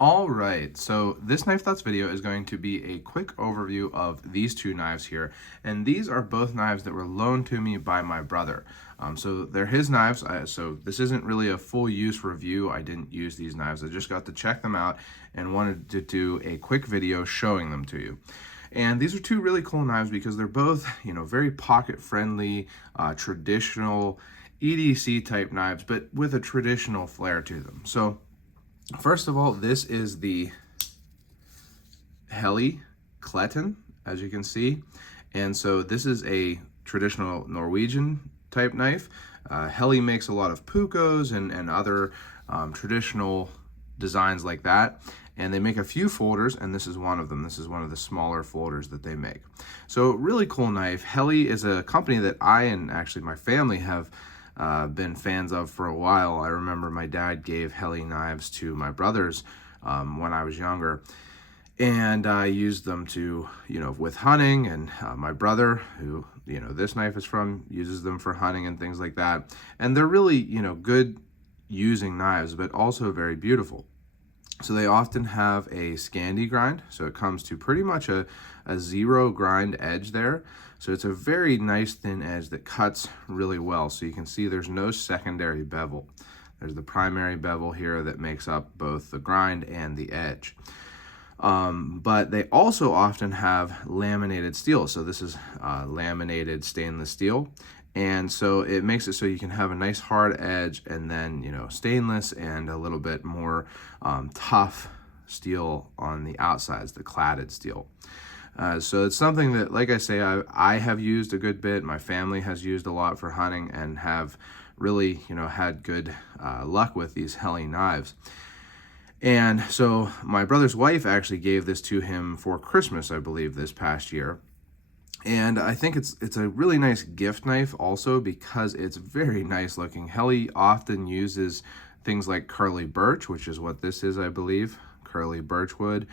All right, so this Knife Thoughts video is going to be a quick overview of these two knives here. And these are both knives that were loaned to me by my brother. So they're his knives, so this isn't really a full use review. I didn't use these knives. I just got to check them out and wanted to do a quick video showing them to you. And these are two really cool knives because they're both, very pocket-friendly, traditional EDC type knives, but with a traditional flair to them. So first of all, this is the Helle Kletten, as you can see. And so this is a traditional Norwegian type knife. Helle makes a lot of pukos and other traditional designs like that. And they make a few folders, and this is one of them. This is one of the smaller folders that they make. So really cool knife. Helle is a company that I and actually my family have been fans of for a while. I remember my dad gave Helle knives to my brothers when I was younger, and I used them to, with hunting, and my brother, who, this knife is from, uses them for hunting and things like that. And they're really, good using knives, but also very beautiful. So they often have a Scandi grind, so it comes to pretty much a zero grind edge there. So it's a very nice thin edge that cuts really well. So you can see there's no secondary bevel. There's the primary bevel here that makes up both the grind and the edge. But they also often have laminated steel. So this is laminated stainless steel. And so it makes it so you can have a nice hard edge and then, stainless and a little bit more tough steel on the outsides, the cladded steel. So it's something that, like I say, I have used a good bit. My family has used a lot for hunting and have really, had good luck with these Helle knives. And so my brother's wife actually gave this to him for Christmas, I believe, this past year. And I think it's a really nice gift knife also because it's very nice looking. Helle often uses things like curly birch, which is what this is, I believe, curly birch wood.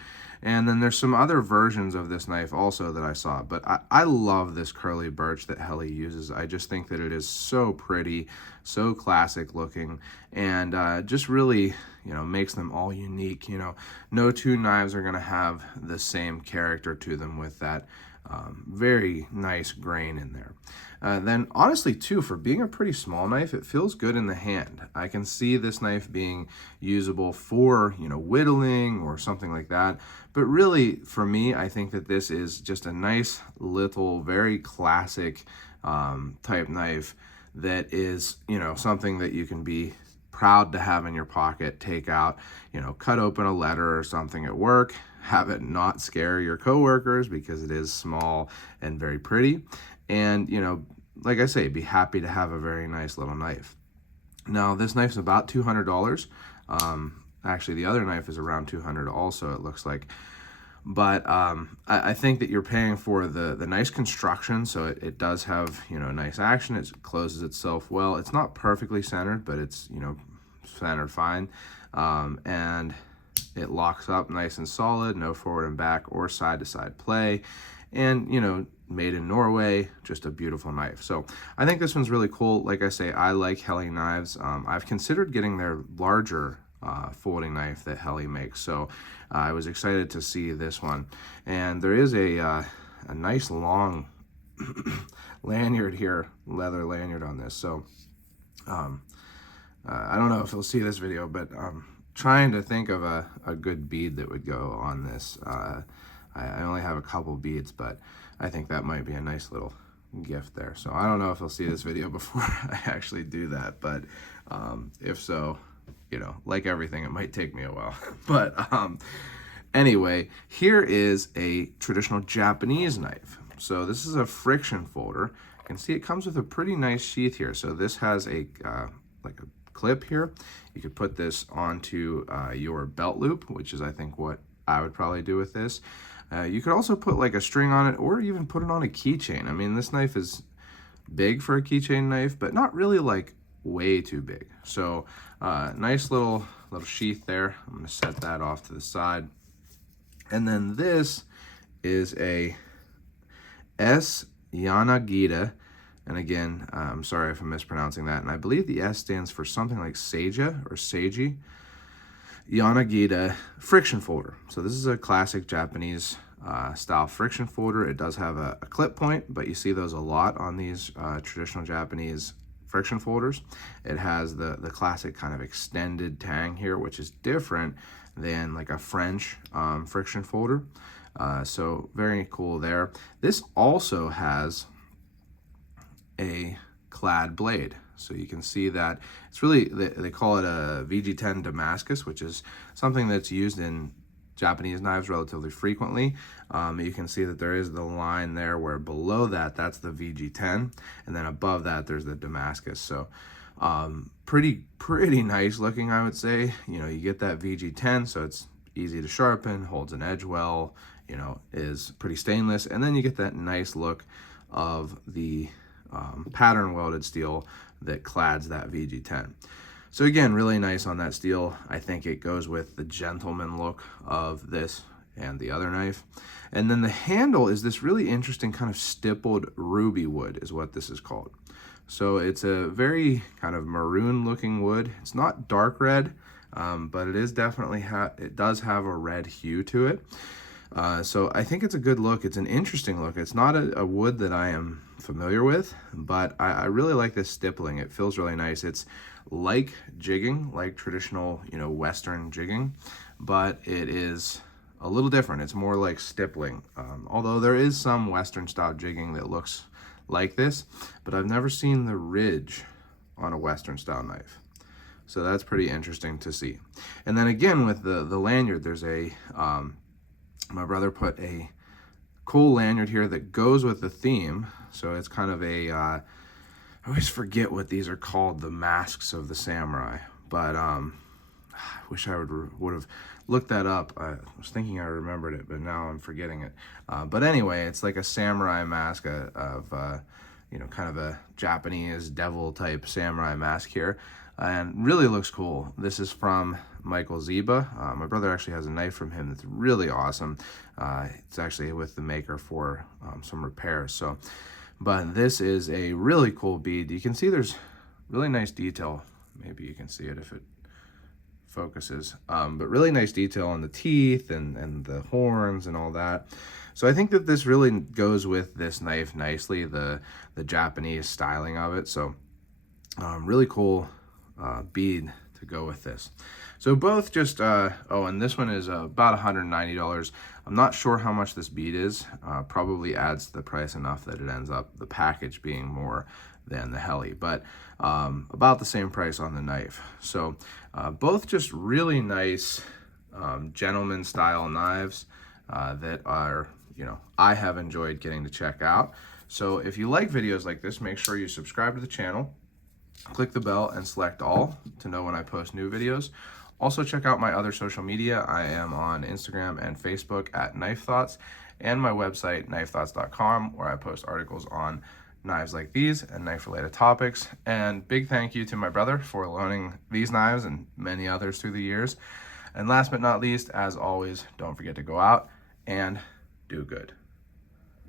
And then there's some other versions of this knife also that I saw. But I love this curly birch that Helle uses. I just think that it is so pretty, so classic looking, and just really, makes them all unique. No two knives are going to have the same character to them with that very nice grain in there. Then honestly too, for being a pretty small knife, it feels good in the hand. I can see this knife being usable for, whittling or something like that. But really, for me, I think that this is just a nice little, very classic type knife that is, something that you can be proud to have in your pocket, take out, cut open a letter or something at work, have it not scare your coworkers because it is small and very pretty. And, like I say, be happy to have a very nice little knife. Now, this knife's about $200. Actually, the other knife is around $200 also, it looks like. But I think that you're paying for the nice construction, so it does have, nice action. It closes itself well. It's not perfectly centered, but it's, centered fine. And it locks up nice and solid, no forward and back or side-to-side play. And, made in Norway, just a beautiful knife. So I think this one's really cool. Like I say, I like Helle knives. I've considered getting their larger folding knife that Helle makes. So I was excited to see this one. And there is a nice long lanyard here, leather lanyard on this. So I don't know if you'll see this video, but trying to think of a good bead that would go on this. I only have a couple beads, but I think that might be a nice little gift there. So I don't know if you'll see this video before I actually do that, but if so, like everything, it might take me a while. But anyway, here is a traditional Japanese knife. So this is a friction folder. You can see it comes with a pretty nice sheath here. So this has a like a clip here. You could put this onto your belt loop, which is I think what I would probably do with this. You could also put like a string on it or even put it on a keychain. I mean, this knife is big for a keychain knife, but not really like way too big. So nice little sheath there. I'm going to set that off to the side. And then this is a S Yanagida. And again, I'm sorry if I'm mispronouncing that. And I believe the S stands for something like Seiji or Seiji. Yanagida friction folder. So this is a classic Japanese style friction folder. It does have a clip point, but you see those a lot on these traditional Japanese friction folders. It has the classic kind of extended tang here, which is different than like a French friction folder. So very cool there. This also has a clad blade. So you can see that it's really, they call it a VG10 Damascus, which is something that's used in Japanese knives relatively frequently. You can see that there is the line there where below that, that's the VG10, and then above that, there's the Damascus. So pretty nice looking, I would say. You know, you get that VG10, so it's easy to sharpen, holds an edge well, you know, is pretty stainless, and then you get that nice look of the pattern welded steel that clads that VG10. So again, really nice on that steel. I think it goes with the gentleman look of this and the other knife. And then the handle is this really interesting kind of stippled ruby wood is what this is called. So it's a very kind of maroon looking wood. It's not dark red, but it is definitely, it does have a red hue to it. So I think it's a good look. It's an interesting look. It's not a wood that I am familiar with, but I really like this stippling. It feels really nice. It's like jigging, like traditional, you know, Western jigging, but it is a little different. It's more like stippling. Although there is some Western style jigging that looks like this, but I've never seen the ridge on a Western style knife. So that's pretty interesting to see. And then again, with the lanyard, there's a, my brother put a cool lanyard here that goes with the theme. So it's kind of a, I always forget what these are called, the masks of the samurai. But I wish I would have looked that up. I was thinking I remembered it, but now I'm forgetting it. But anyway, it's like a samurai mask of, you know, kind of a Japanese devil type samurai mask here. And really looks cool. This is from Michael Ziba. My brother actually has a knife from him that's really awesome. It's actually with the maker for some repairs. So, but this is a really cool bead. You can see there's really nice detail. Maybe you can see it if it focuses. But really nice detail on the teeth and the horns and all that. So I think that this really goes with this knife nicely, the Japanese styling of it. So really cool bead to go with this. So both just, oh, and this one is about $190. I'm not sure how much this bead is. Probably adds to the price enough that it ends up the package being more than the Helle, but about the same price on the knife. So both just really nice gentleman style knives that are, you know, I have enjoyed getting to check out. So if you like videos like this, make sure you subscribe to the channel. Click the bell and select all to know when I post new videos. Also check out my other social media. I am on Instagram and Facebook at Knife Thoughts, and my website knifethoughts.com, where I post articles on knives like these and knife related topics. And big thank you to my brother for loaning these knives and many others through the years. And last but not least, as always, don't forget to go out and do good.